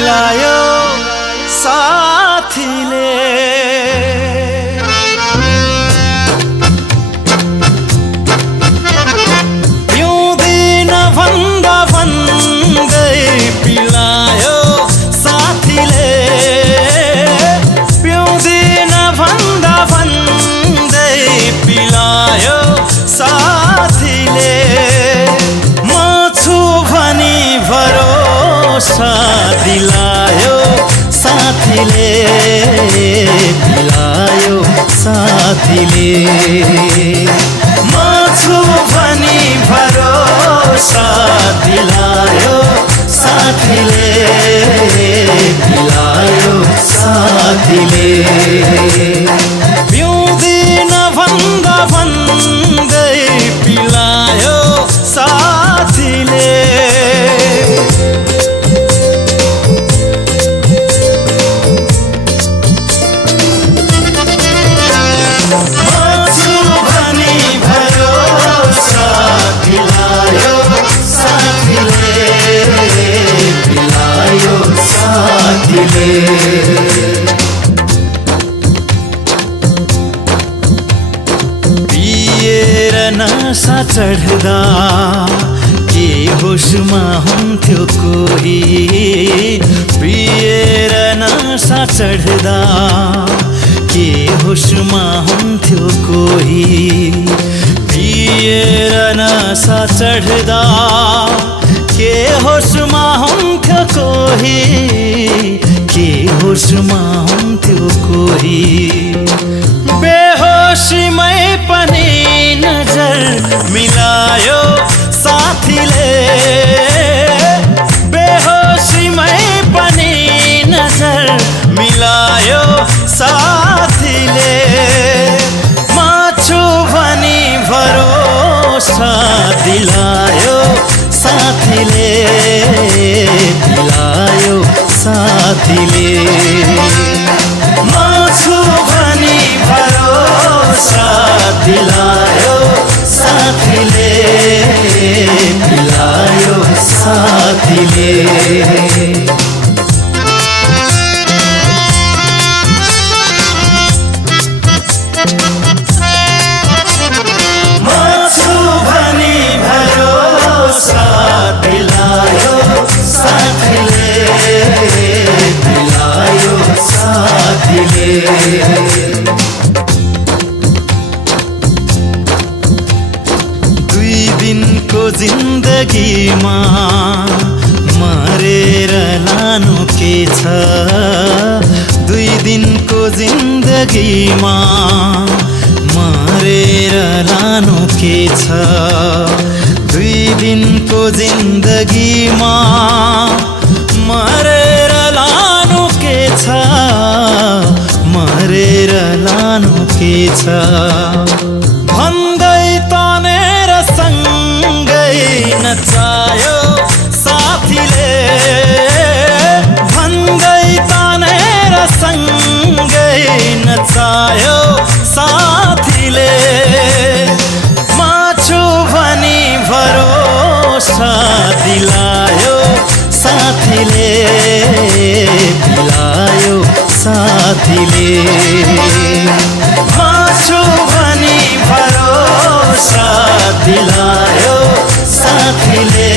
पिलायो साथीले पिउँदिन भन्दा भन्दै पिलायो साथीले पिउँदिन भन्दा भन्दै पिलायो साथीले म छु भनी भरोसा दिलायो साथीले पिलायो साथीले म छु भनी भरोसा दिलायो साथीले पिलायो साथीले पिउँदिन भन्दा भन्दै पिलायो साथीले पिएर नशा चढ्दा के होसमा हुन्थ्यो कोही पिएर नशा चढ्दा के होसमा हुन्थ्यो कोही पिएर नशा चढ्दा के होसमा हुन्थ्यो कोही के होसमा हुन्थ्यो कोही बेहोसीमै पनि नजर मिलायो साथीले बेहोसीमै पनि नजर मिलायो साथीले म छु भनी भरोसा दिलायो साथीले पिलायो साथीले म छु भनी भरोसा दिलायो साथीले पिलायो साथीले दुई दिनको जिन्दगीमा मरेर लानु के छ दुई दिनको जिन्दगीमा मरेर लानु के छ दुई दिनको जिन्दगीमा मरेर लानु के छ मरेर लानु के छ भन्दै तनेर सँगै नचायो साथीले भन्दै तनेर सँगै नचायो साथीले म छु भनी भरोसा दिलायो साथीले पिलायो साथीले म छु भनी भरोसा दिलायो साथीले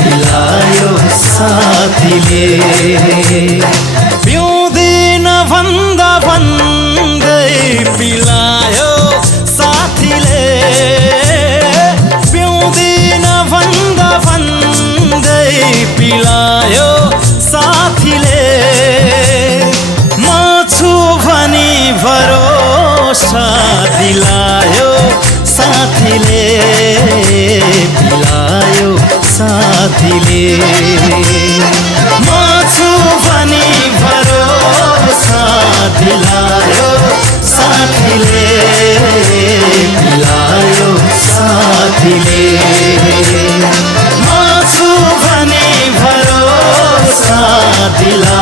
पिलायो साथीले पिउँदिन भन्दा भन्दै पिलायो साथीले पिउँदिन भन्दा भन्दै पिलायो साथीले म छु भनी भरोसा दिलायो साथीले पिलायो साथीले म छु भनी भरोसा दिलायो साथीले पिलायो साथीले म छु भनी भरोसा दिलायो